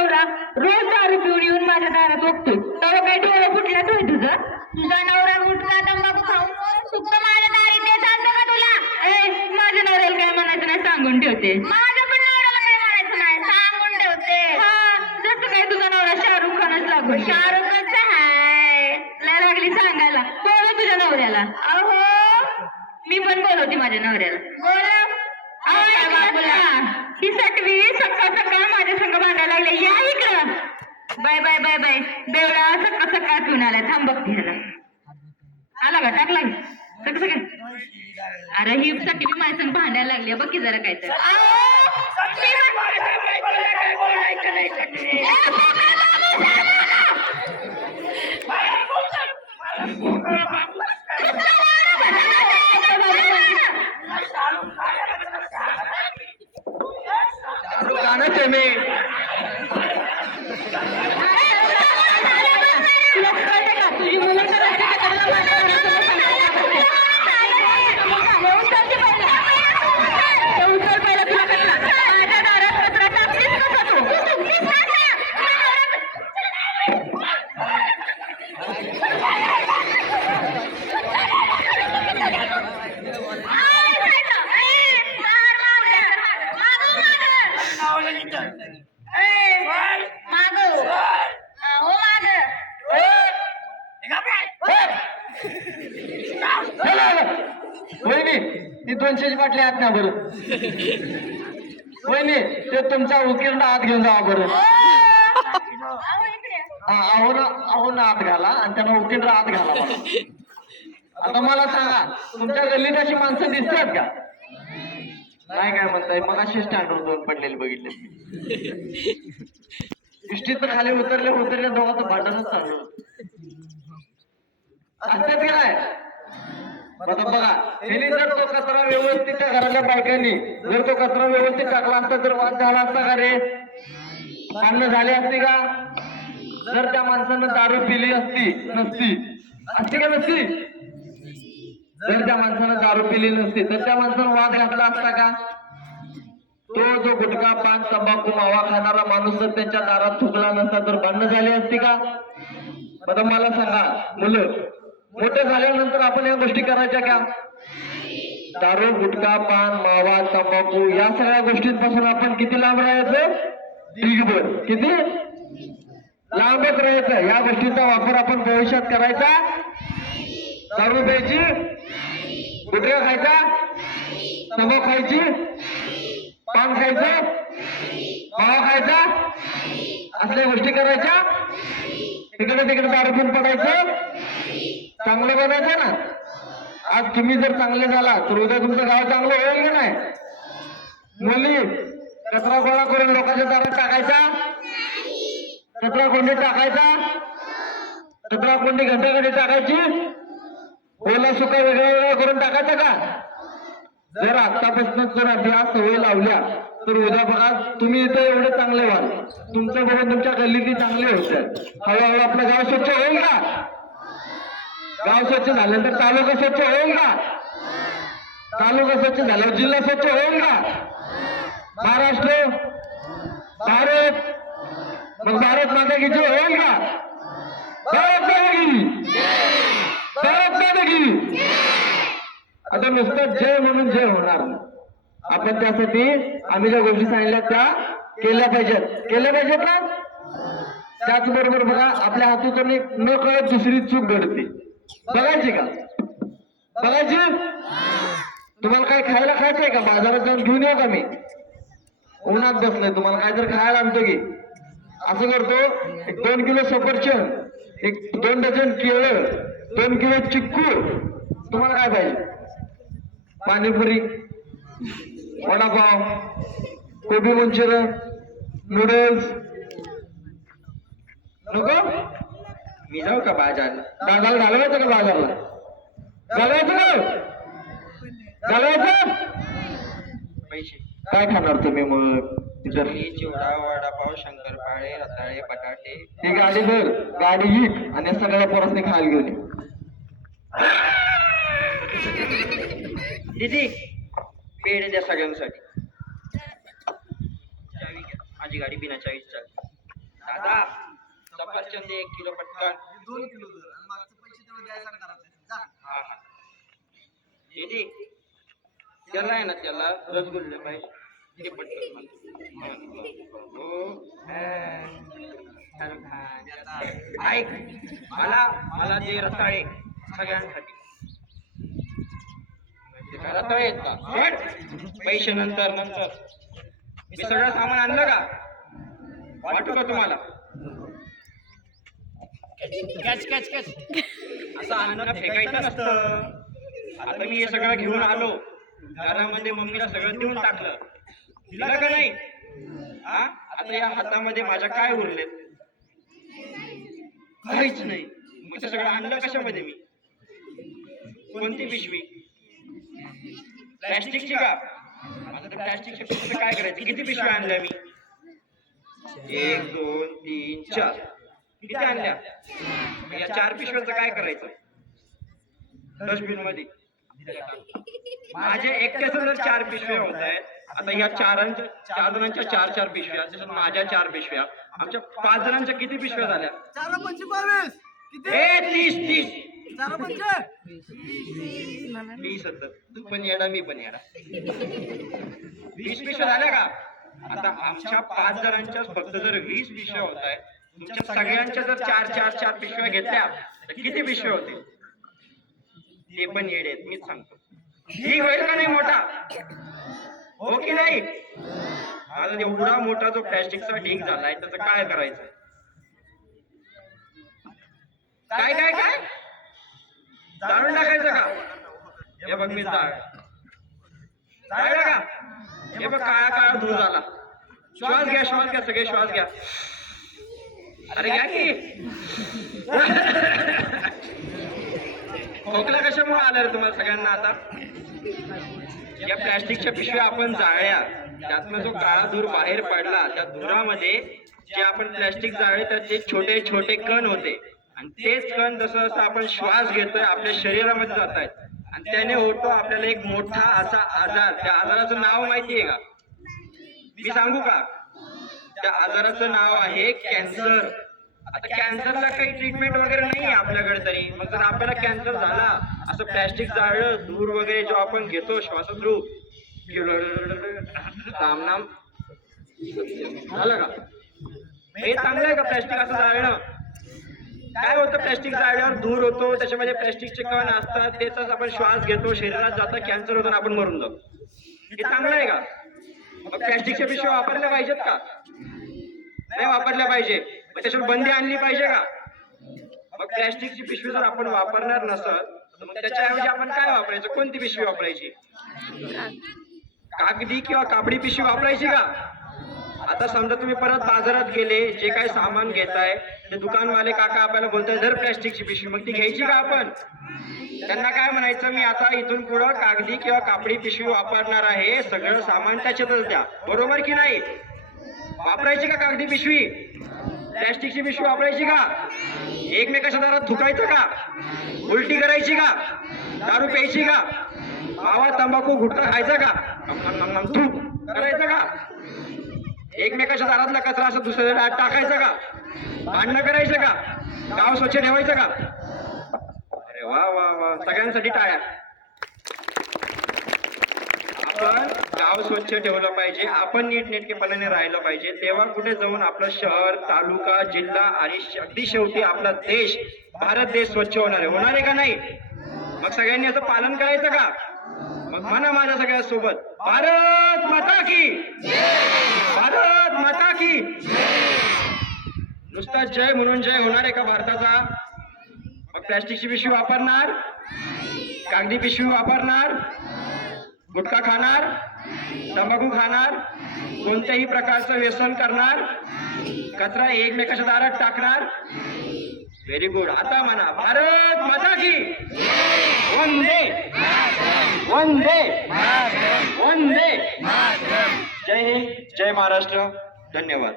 नवरा रोज दारू पिऊन येऊन माझ्या दारात बघतोय, तेव्हा काही डोळं फुटल्याच होय तुझं? तुझा नवरा गुटखा तंबाखू खाऊन सुक्त माझ्या दारी ते चालतं का तुला? माझ्या नवऱ्याला काय म्हणायचं नाही सांगून ठेवते. माझ्या पण नवऱ्याला काय म्हणायचं नाही सांगून ठेवते. हा, जसं काय तुझा नवरा शाहरुख खानच लागून. शाहरुख खानचा हाय लय लागली सांगायला. बोलव तुझ्या नवऱ्याला. अहो मी पण बोलवते माझ्या नवऱ्याला. बोला ही सटवी सकाळ सकाळ माझ्या संग भांडायला लागले. या इकडं. Bye bye bye bye. बेवडा सकाळ सकाळ पिऊन आलाय. थांब बघते ह्याला. आला का? टाकला सगळं. अरे ही सटवी माझ्या संग भांडायला लागली. बघ की जरा काय तर. तुझी मुलं वहिनी ती 200ची बाटली आत ना बरं. वहिनी ते तुमचा उकिरडा आत घेऊन जावा बरं. आहो ना आत घाला आणि त्यांना उकिरडा आत घाला मला. आता मला सांगा तुमच्या गल्लीत अशी माणसं दिसतात का? नाही काय म्हणताय? मग अशी स्टँडवर दोन पडलेले बघितले. इष्टीत खाली उतरले दोघांचं भांडणच चालू असतात काय? आता बघा त्यांनी जर तो कचरा व्यवस्थित त्या घराच्या बायकांनी जर तो कचरा व्यवस्थित टाकला असता तर वाद झाला असता का रे? भांडणं झाली असती का? जर त्या माणसानं दारू पिली नसती का नसती? जर त्या माणसानं दारू पिली नसती तर त्या माणसानं वाद घातला असता का? तो जो गुटखा पान तंबाखू मावा खाणारा माणूस जर त्यांच्या दारात थुकला नसता तर भांडणं झाली असती का? आता मला सांगा, मुलं मोठे झाल्यानंतर आपण या गोष्टी करायच्या का? दारू गुटखा पान मावा तंबाखू या सगळ्या गोष्टींपासून आपण किती लांब राहायचं? दिगभर. किती लांबच राहायचं. या गोष्टींचा वापर आपण भविष्यात करायचा. दारू प्यायची, गुटखा खायचा, तंबाखू खायची, पान खायचं, मावा खायचा, असल्या गोष्टी करायच्या. तिकडे दारू पिऊन पडायचं. चांगलं बनायचं ना. आज तुम्ही जर चांगले झाला तर उद्या तुमचं गाव चांगलं होईल की नाही? मुली कचरा गोळा करून लोकांच्या दारात टाकायचा, कचरा कोंडी टाकायचा, कचरा कोंडी घंटाघंटी टाकायची, ओला सुका वेगळा करून टाकायचा का? जर आतापासून जर अभ्यास सवय लावल्या तर उद्या बघा तुम्ही इथे एवढे चांगले व्हाल. तुमच्या बरोबर तुमच्या गल्लीतही चांगले होतात. हळूहळू आपलं गाव स्वच्छ होईल का? गाव स्वच्छ झाल्यानंतर तालुका स्वच्छ होईल का? तालुका स्वच्छ झाल्यावर जिल्हा स्वच्छ होईल का? महाराष्ट्र भारत मग भारत माता की जय होईल का? भारत माता की. आता नुसतं जय म्हणून जय होणार. आपण त्यासाठी आम्ही ज्या गोष्टी सांगितल्या त्या केल्या पाहिजेत ना. त्याचबरोबर बघा आपल्या हातून न कळत दुसरी चूक घडते. बघायची का? बघायची. तुम्हाला काय खायचंय का? बाजारात जाऊन घेऊन येऊ का मी? उन्हात बसलंय तुम्हाला काय तर खायला आणतो की. असं करतो 2 किलो सफरचंद, 2 डझन केळं, 2 किलो चिक्कू. तुम्हाला काय पाहिजे? पाणीपुरी, वडापाव, कोबी मंचुरियन, नूडल्स नको? मी जाऊ का बाजार? दादाला घालवायचं का बाजारला? घालवायचं पैसे काय खाणार तुम्ही मग? चिवडा वडापाव शंकरपाळे रताळे बटाटे. ही गाडी धर, गाडी ही आणि सगळ्या पोरांनी खायला घेऊन ये. दीदी पेढे द्या सगळ्यांसाठी. चावी घ्या. माझी गाडी बिना चावीची चालते. दादा सफरचंद 1 किलो पटकन. 2 किलो दर आणि मागचे पैसे तेवढे द्यायला सांगणार आपल्याला. जा. हा हा दीदी त्याला आहे ना त्याला रसगुल्ले पाहिजे ते पटकन मला. हो शाहरुख खान ऐक मला ते रताळे सगळ्यांसाठी. ते काय रताळे आहेत का? सोड. पैसे नंतर मी सगळं सामान आणलं का? वाटू का तुम्हाला? असं अन्न फेकायचं नसतं. आता मी हे सगळं घेऊन आलो घरामध्ये मम्मीला सगळं देऊन टाकलं. दिलं का नाही? हा आता या हातामध्ये माझ्या काय उरले? काहीच नाही. मग ते सगळं आणलं कशामध्ये मी? कोणती पिशवी? प्लॅस्टिकची का? आता ते प्लॅस्टिकच्या पिशवी काय करायचं? किती पिशव्या आणल्या मी? 1 2 3 4. किती आणल्या? या 4 पिशव्यांचं काय करायचं? डस्टबिन मध्ये. माझ्या एकट्याचं जर 4 पिशव्या होत आहेत. आता ह्या 4 जणांच्या 4 पिशव्या, तसंच माझ्या 4 पिशव्या, आमच्या 5 जणांच्या किती पिशव्या झाल्या? 4 5 22 किती? 30. 4 5 20 होतं. तू पण येडा मी पण येडा. 20 पिशव्या झाल्या का? आता आमच्या 5 जणांच्या फक्त जर 20 पिशव्या होत आहेत. तुमच्या सगळ्यांच्या जर 4 पिशव्या घेतल्या तर किती पिशव्या होते? ते पण येडे आहेत मीच सांगतो. ठीक होईल का नाही मोठा? हो की नाही? माझा एवढा मोठा जो प्लॅस्टिकचा ढीग झालाय त्याचं काय करायचं? काय काय काय जाळून टाकायचं का? हे बघ मी जाळलं का? हे बघ काळा धूर झाला. श्वास घ्या सगळे श्वास घ्या. अरे घ्या की. खोकला कशामुळे आला रे तुम्हाला सगळ्यांना? आता या प्लॅस्टिकच्या पिशव्या आपण जाळल्या, त्यातनं जो काळा धूर बाहेर पडला, त्या धुरामध्ये जे आपण प्लॅस्टिक जाळले त्याचे छोटे छोटे कण होते आणि तेच कण जसं जसं आपण श्वास घेतोय आपल्या शरीरामध्ये जात आहेत आणि त्याने होतो आपल्याला एक मोठा असा आजार. त्या आजाराचं नाव माहितीये का? मी सांगू का? त्या आजाराचं नाव आहे कॅन्सर. आता कॅन्सरला काही ट्रीटमेंट वगैरे नाही आहे आपल्याकडे. तरी मग जर आपल्याला कॅन्सर झाला, असं प्लॅस्टिक जाळलं, धूर वगैरे जो आपण घेतो श्वासोच्छ्वास नाम झालं का? हे चांगलं आहे का प्लॅस्टिक असं जाळणं? काय होतं प्लॅस्टिक जाळल्यावर? धूर होतो, त्याच्यामध्ये प्लॅस्टिकचे कण असतात, त्याचाच आपण श्वास घेतो, शरीरात जाता, कॅन्सर होतो, आपण मरून जातो. हे चांगलं आहे का? मग प्लॅस्टिकच्या पिशव्या वापरल्या पाहिजेत का? नाही वापरल्या पाहिजे. मग त्याच्यावर बंदी आणली पाहिजे का? मग प्लॅस्टिकची पिशवी जर आपण वापरणार नसत तर मग त्याच्याऐवजी आपण काय वापरायचं? कोणती पिशवी वापरायची? कागदी किंवा कापडी पिशवी वापरायची का? आता समजा तुम्ही परत बाजारात गेले, जे काही सामान घेताय ते दुकानवाले काका आपल्याला बोलताय जर प्लॅस्टिकची पिशवी, मग ती घ्यायची का आपण? त्यांना काय म्हणायचं? मी आता इथून पुढं कागदी किंवा कापडी पिशवी वापरणार आहे, सगळं सामान त्याच्यातच द्या. बरोबर की नाही? वापरायची का कागदी पिशवी? प्लॅस्टिकची पिशवी वापरायची का? एकमेकाच्या दारात थुकायचं का? उलटी करायची का? दारू प्यायची का? मावा तंबाखू गुटखा खायचा का? थूक करायचं का? एकमेकाच्या दारातला कचरा असं दुसऱ्याला टाकायचं का? भांडणं करायचं का? गाव स्वच्छ ठेवायचं का? अरे वा वा वा, सगळ्यांसाठी टाळ्या. आपण गाव स्वच्छ ठेवलं पाहिजे, आपण नीटनेटकेपणाने राहिलं पाहिजे, तेव्हा कुठे जाऊन आपलं शहर, तालुका, जिल्हा आणि अगदी शेवटी आपला देश, भारत देश स्वच्छ होणार आहे का नाही? मग सगळ्यांनी याचं पालन करायचं का? मग म्हणा माझ्या सगळ्या सोबत, भारत माता की, भारत माता की. नुसता जय म्हणून जय होणार आहे का भारताचा? मग प्लॅस्टिकची पिशवी वापरणार, कागदी पिशवी वापरणार, गुटखा खाणार, तंबाखू खाणार, कोणत्याही प्रकारचं व्यसन करणार, कचरा एकमेकाच्या दारात टाकणार. Very good. आता म्हणा भारत माता की, वंदे वंदे वंदे. जय हिंद, जय महाराष्ट्र. धन्यवाद.